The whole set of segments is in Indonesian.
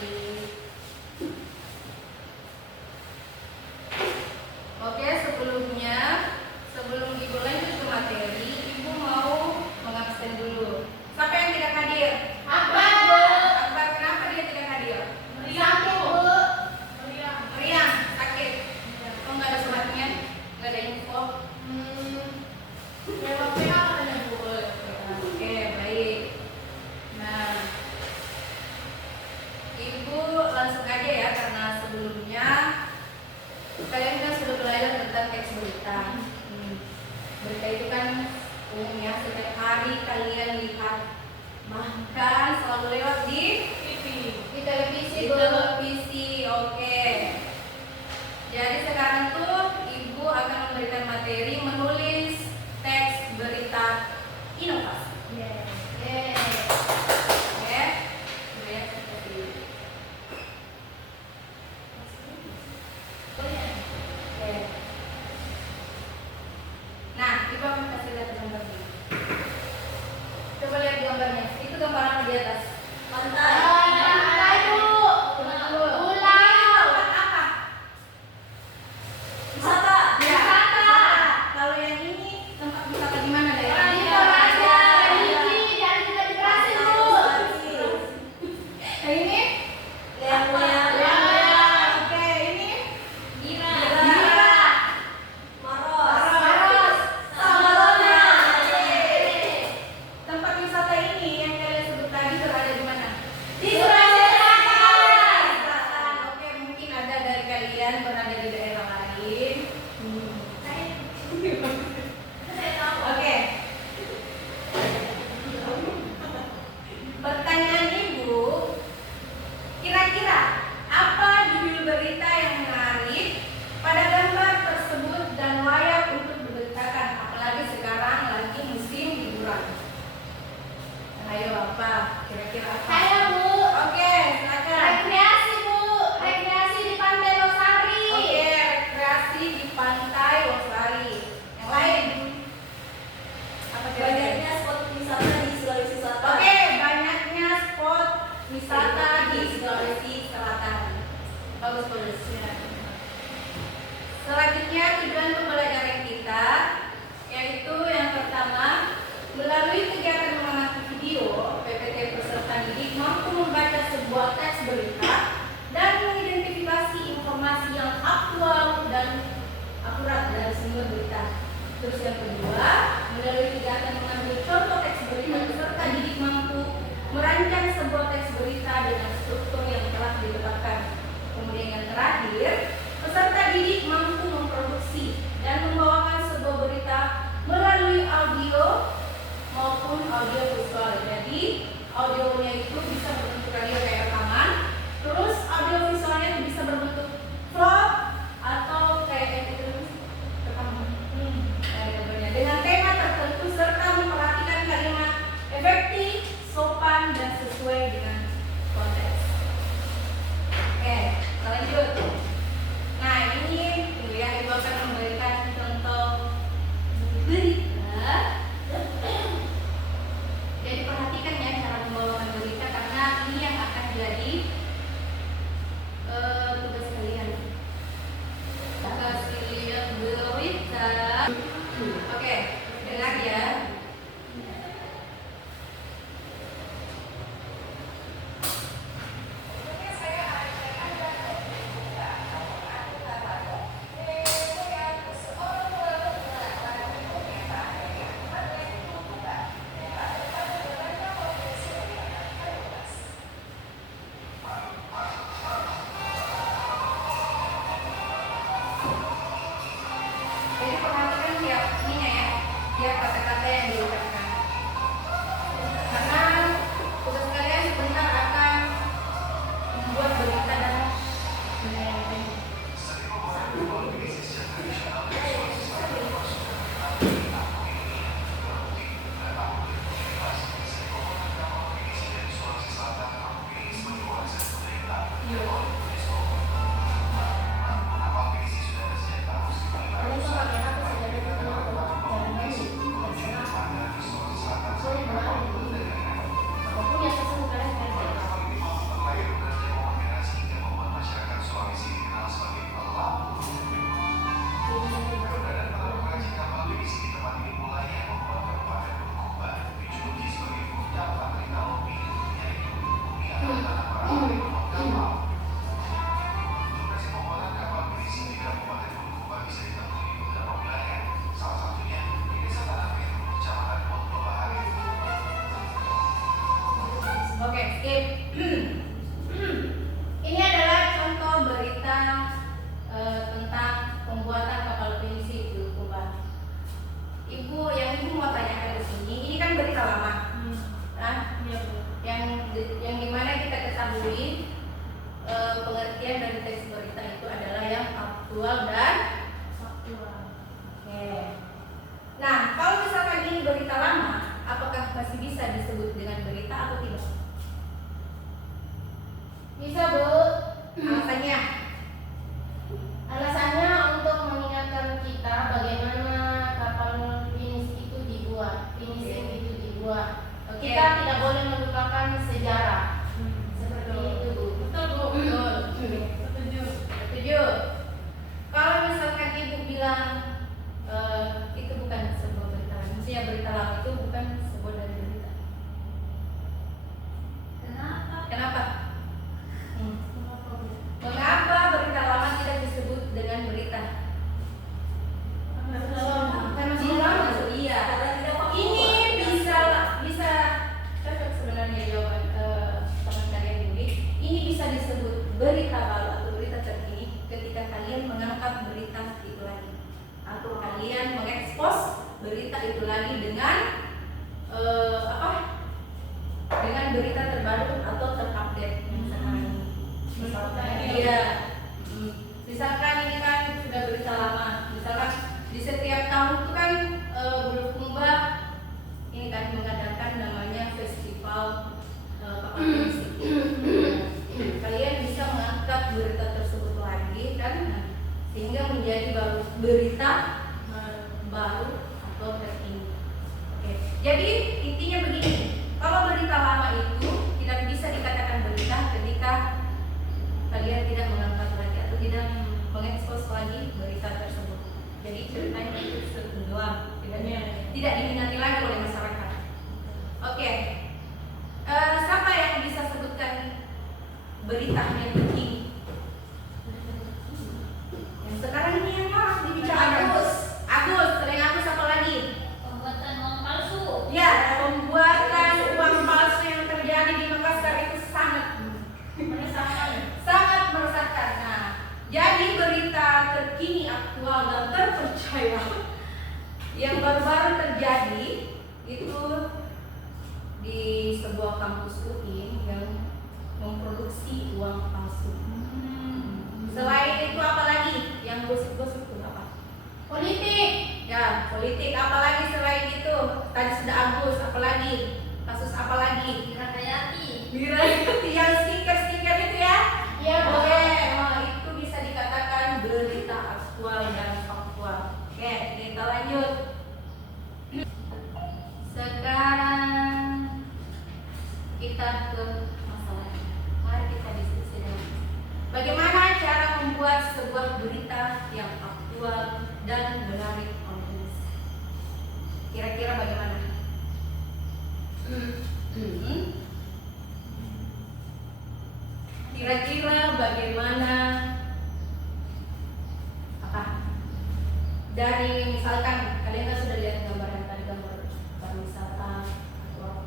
kasih. Oke, sebelum Ibu lanjut ke materi, Ibu mau mengabsen dulu. Siapa yang tidak hadir? Akbar, Bu. Akbar, kenapa dia tidak hadir? Sakit, Bu. Meriang, sakit. Oh, nggak ada suratnya? Nggak ada info? Lewat PA ada, Bu. Oke, baik. Nah, Ibu langsung aja ya, karena sebelumnya kalian kan sudah belajar tentang teks berita. Berita itu kan umumnya setiap hari kalian lihat, bahkan selalu lewat di TV. di televisi, Bu. Oke. Jadi sekarang tuh Ibu akan memberikan materi menulis teks berita inovasi. Yes. Oke. Lihat seperti ini. Oke. Nah, Ibu akan kasih lihat gambarnya. Coba lihat gambarnya. Itu gambar apa di atas? Pantai, Bu. Pulau. Apa? Wisata. Ya, Wisata. kalau yang ini tempat wisata di mana Di daerahnya? Toraja, Diki, dan juga di Bekasi, Bu. Yang ini? Leang. Oke, ini? Gira. Maros. Samarona. Tempat wisata ini yang kalian sebut tadi berada di mana? Di Sulawesi Selatan. Selatan. Oke, mungkin ada dari kalian berada di daerah lain. Saya tahu. Oke. Pertanyaan Ibu, kira-kira apa judul berita yang menarik pada gambar tersebut dan layak untuk diberitakan, apalagi sekarang lagi musim liburan? Ayo, apa? Kira-kira apa? Saya, Bu. Oke, silakan. Rekreasi, Bu. Rekreasi di Pantai Losari. Oke, rekreasi di Pantai Losari. Yang lain? Apa kira-kira? Banyaknya spot wisata di Sulawesi Selatan. Oke, banyaknya spot wisata di Sulawesi Selatan. Bagus, bagus. Ya. Selanjutnya tujuan pembelajaran kita yaitu yang pertama, melalui kegiatan mengamati video, PPT peserta didik mampu membaca sebuah teks berita dan mengidentifikasi informasi yang aktual dan akurat dari sumber berita. Terus yang kedua, melalui kegiatan mengambil contoh teks berita, peserta didik mampu merancang sebuah teks berita dengan struktur yang telah ditetapkan. Kemudian yang terakhir, peserta didik mampu memproduksi dan membawakan sebuah berita melalui audio maupun audio visual. Jadi audionya itu bisa berbentuk radio kayak rekaman, terus audio visualnya itu bisa berbentuk vlog atau kayak itu rekaman. Dengan tema tertentu serta memperhatikan kalimat efektif, sopan dan sesuai dengan konteks. Oke, lanjut. Nah, ini tunggu ya, Ibu akan memberikan contoh berita. Jadi perhatikan ya cara membawakan berita karena ini yang akan jadi tugas kalian. Kasih lihat berita. Oke, dengar ya. skip. Ini adalah contoh berita tentang pembuatan kapal pinisi Bulukumba. Ibu mau tanyakan di sini, ini kan berita lama. Nah, yang dimana kita ketahui pengertian dari teks berita itu adalah yang aktual dan faktual. Oke. Nah, kalau misalkan ini berita lama, apakah masih bisa disebut dengan berita atau tidak? Bisa, Bu. Alasannya? Alasannya untuk mengingatkan kita bagaimana kapal finish itu dibuat, finishing itu dibuat. Oke. Kita tidak boleh melupakan sejarah. Seperti itu, Bu. Betul, Bu. Betul. Setuju. Kalau misalkan ibu bilang itu bukan sebuah berita, maksudnya berita lama itu bukan sebuah dari berita. Kenapa? Mengapa berita lama tidak disebut dengan berita? Karena sudah lama. Iya. Ini bisa cocok sebenarnya jawaban teman kalian ini. Ini bisa disebut berita baru atau berita terkini ketika kalian mengangkat berita itu lagi, atau kalian mengekspos berita itu lagi dengan dengan berita terbaru atau terupdate yang sekarang ini. Misalkan ini kan sudah berita lama. Misalkan di setiap tahun itu kan Bulukumba ini kan mengadakan namanya festival kapal pinisi. Kalian bisa mengangkat berita tersebut lagi kan, sehingga menjadi berita baru atau terkini. Oke. Jadi intinya begini, kalau berita lama itu tidak bisa dikatakan berita ketika kalian tidak mengangkat lagi atau tidak mengekspos lagi berita tersebut. Jadi ceritanya itu tenggelam, tidak diminati lagi oleh masyarakat. Oke. Siapa yang bisa sebutkan berita yang terkini? Yang sekarang ini yang malah dibicarakan. Agus, selain Agus apa lagi? Pembuatan uang palsu. Ya, pembuatan uang palsu yang terjadi di Makassar itu sangat meresahkan. Nah, jadi berita terkini, aktual dan terpercaya yang baru-baru terjadi itu di sebuah kampus UI yang memproduksi uang palsu. Selain itu apa lagi yang gosip-gosip itu apa? Politik. Ya, politik. Apalagi selain itu? Tadi sudah Agus. Apalagi? Kasus apa lagi? Wirayati yang stiker-stiker itu ya? Iya, Bu. Oke. Oh, itu bisa dikatakan berita aktual dan faktual. Oke, kita lanjut. Sekarang kita ke masalah. Mari kita diskusi dengan bagaimana cara membuat sebuah berita yang aktual dan menarik audiens. Kira-kira bagaimana? Kira-kira bagaimana? Apa? Dari misalkan kalian kan sudah lihat gambaran tadi, gambar pariwisata atau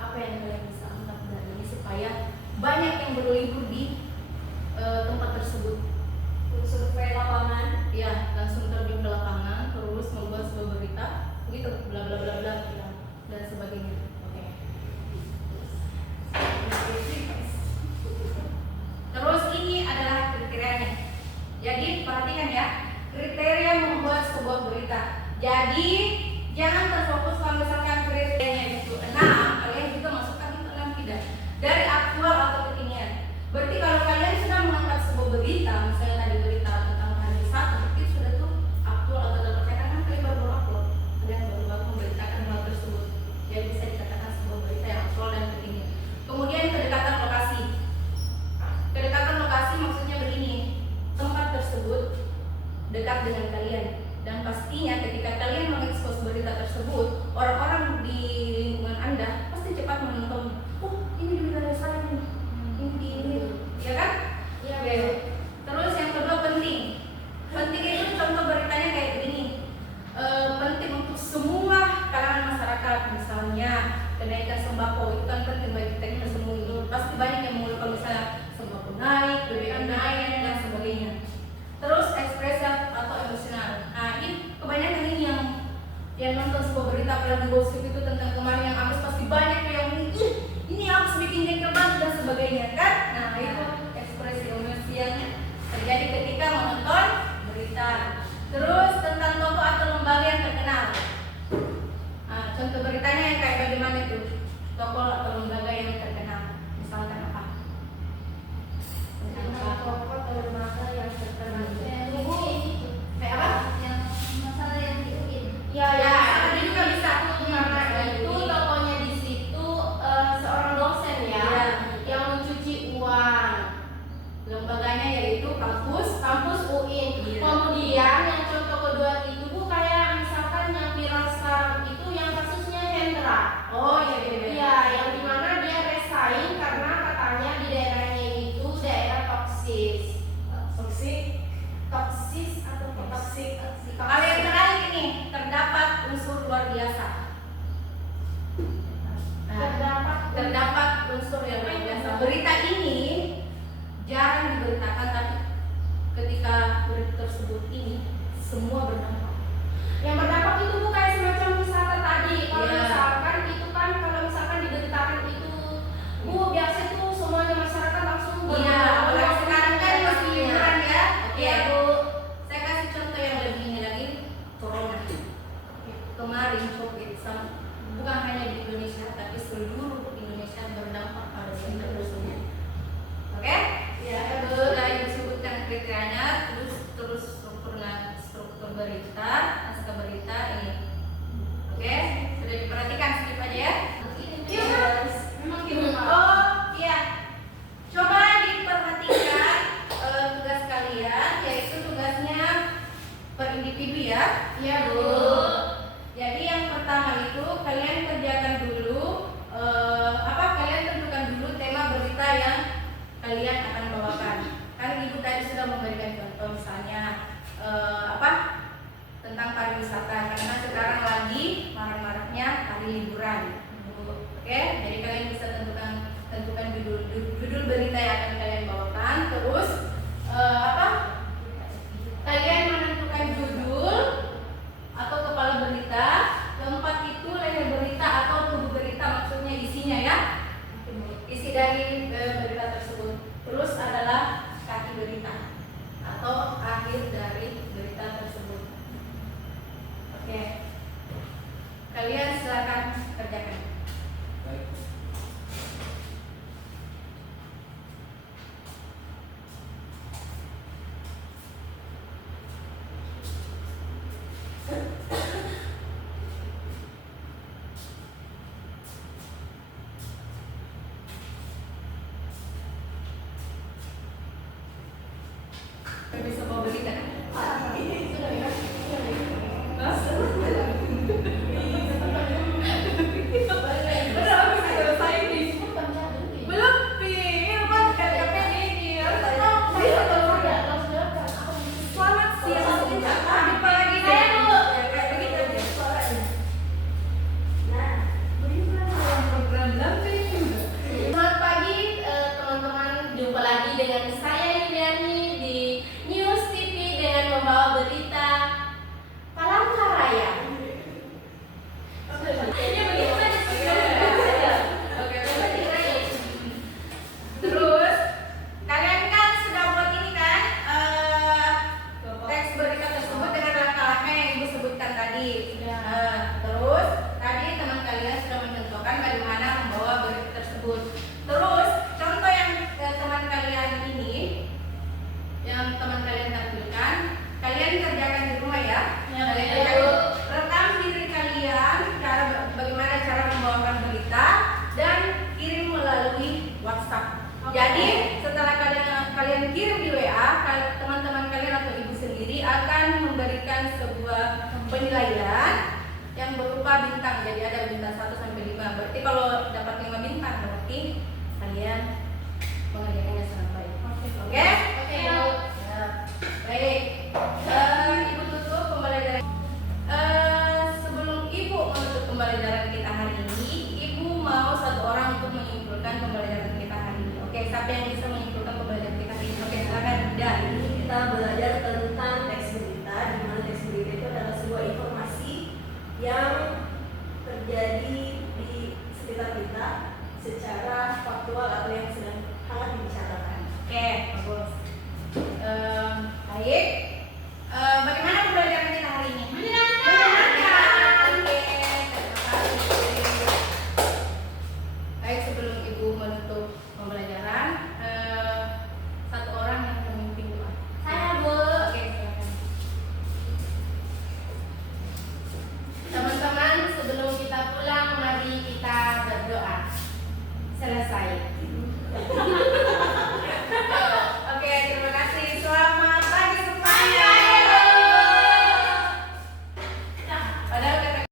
apa yang kalian bisa angkat dari ini supaya banyak yang berlibur di tempat tersebut. Survei lapangan. Ya, langsung terjun ke lapangan, terus membuat sebuah berita, begitu, bla bla bla bla dan sebagainya. Oke. Terus ini adalah kriterianya. Jadi perhatikan ya, kriteria membuat sebuah berita. Jadi jangan terfokus kalau misalkan kriterianya itu 6, kalian juga masukkan itu 6 tidak. Dari aktual atau kekinian. Berarti kalau kalian sudah mengangkat sebuah berita, misalnya tadi berita tentang pariwisata, itu sudah tuh aktual atau terpercaya kan kalian baru upload, kalian baru memberitakan hal tersebut. Jadi bisa dikatakan sebuah berita yang aktual dan kekinian. Kemudian kedekatan lokasi. Kedekatan lokasi maksudnya begini, tempat tersebut dekat dengan kalian dan pastinya ketika kalian mengekspos berita tersebut, lagi gosip itu tentang kemarin yang habis pasti banyak yang ih ini habis bikin jengkel banget dan sebagainya kan. Nah itu ekspresi emosi yang terjadi ketika menonton berita. Terus tentang tokoh atau lembaga yang terkenal. Nah, contoh beritanya yang kayak bagaimana tuh tokoh atau lembaga yang terkenal, misalkan apa? Tentang tokoh atau lembaga yang terkenal. Kayak apa? Yang masalah yang di UIN. Ya, Ya, itu itu juga bisa bisa. karena itu tokonya di situ seorang dosen ya, Iya. yang mencuci uang. Lembaganya yaitu kampus. UIN. Iya. Kemudian yang contoh kedua itu Bu kayak misalkan yang viral sekarang itu yang kasusnya Hendra. Oh iya iya. Iya, yang dimana dia resign karena katanya di daerahnya itu daerah toksis. Toksis atau toksik? Kalau yang terakhir ini terdapat unsur luar biasa. Nah, terdapat unsur yang luar biasa. Berita ini jarang diberitakan, tapi ketika berita tersebut ini semua berdampak. Yang berdampak itu Bu kayak semacam wisata tadi. Kalau Iya. misalkan itu kan kalau misalkan diberitakan itu Bu biasa itu semuanya masyarakat langsung Iya, apalagi sekarang kan masih liburan ya. Oke Iya. Bu, saya kasih contoh yang lebih ini lagi, corona. Kemarin COVID bukan hanya di Indonesia, tapi seluruh Indonesia berdampak pada sektor tersebut. Oke? Ya. Sudah disebutkan kriterianya, terus struktur berita, naskah berita ini. Oke? Sudah diperhatikan sedikit aja ya. Memang gitu Pak. Oh iya, coba diperhatikan tugas kalian, yaitu tugasnya per individu ya. Iya Bu. Jadi yang pertama itu kalian kerjakan dulu kalian tentukan dulu tema berita yang kalian akan bawakan. Kan ibu tadi sudah memberikan contoh misalnya tentang pariwisata karena sekarang lagi marak-maraknya hari liburan. Oke, jadi kalian bisa tentukan judul berita yang akan kalian bawakan. Terus kalian menentukan judul atau kepala berita. Keempat itu leher berita atau tubuh berita, maksudnya isinya ya, isi dari berita tersebut. Terus adalah kaki berita atau akhir dari berita tersebut. Oke, kalian silakan kerjakan. Bisa bawa berita. Belum ini kan KTP ini selamat siang jumpa lagi deh. Begitu aja. Program damping. Selamat pagi teman-teman, jumpa lagi dengan saya Yuliani di News TV dengan membawa berita Palangkaraya. Kayaknya begitu saja sih. Oke. Terus kalian kan sudah buat ini kan teks berita tersebut dengan langkah-langkah yang ibu sebutkan tadi. Ya. Terus tadi teman kalian sudah menentukan bagaimana membawa berita tersebut. Terus contoh yang teman kalian ini, yang teman kalian tampilkan, kalian kerjakan di rumah ya. Kalian kerjakan. Rekam diri kalian bagaimana cara membawakan berita dan kirim melalui WhatsApp. Jadi setelah kalian kirim di WA, teman-teman kalian atau ibu sendiri akan memberikan sebuah penilaian yang berupa bintang. Jadi ada bintang 1 sampai 5. Berarti kalau dapat 5 bintang berarti kalian mengerjakannya sangat baik. Oke? Oke. Ya. Baik. Ibu tutup pembelajaran. Sebelum ibu menutup pembelajaran kita hari ini, ibu mau satu orang untuk menyimpulkan pembelajaran kita hari ini. Oke, siapa yang bisa menyimpulkan pembelajaran kita hari ini? Oke, silakan. Dan Kita belajar tentang teks berita, di mana teks berita itu adalah sebuah informasi yang faktual atau yang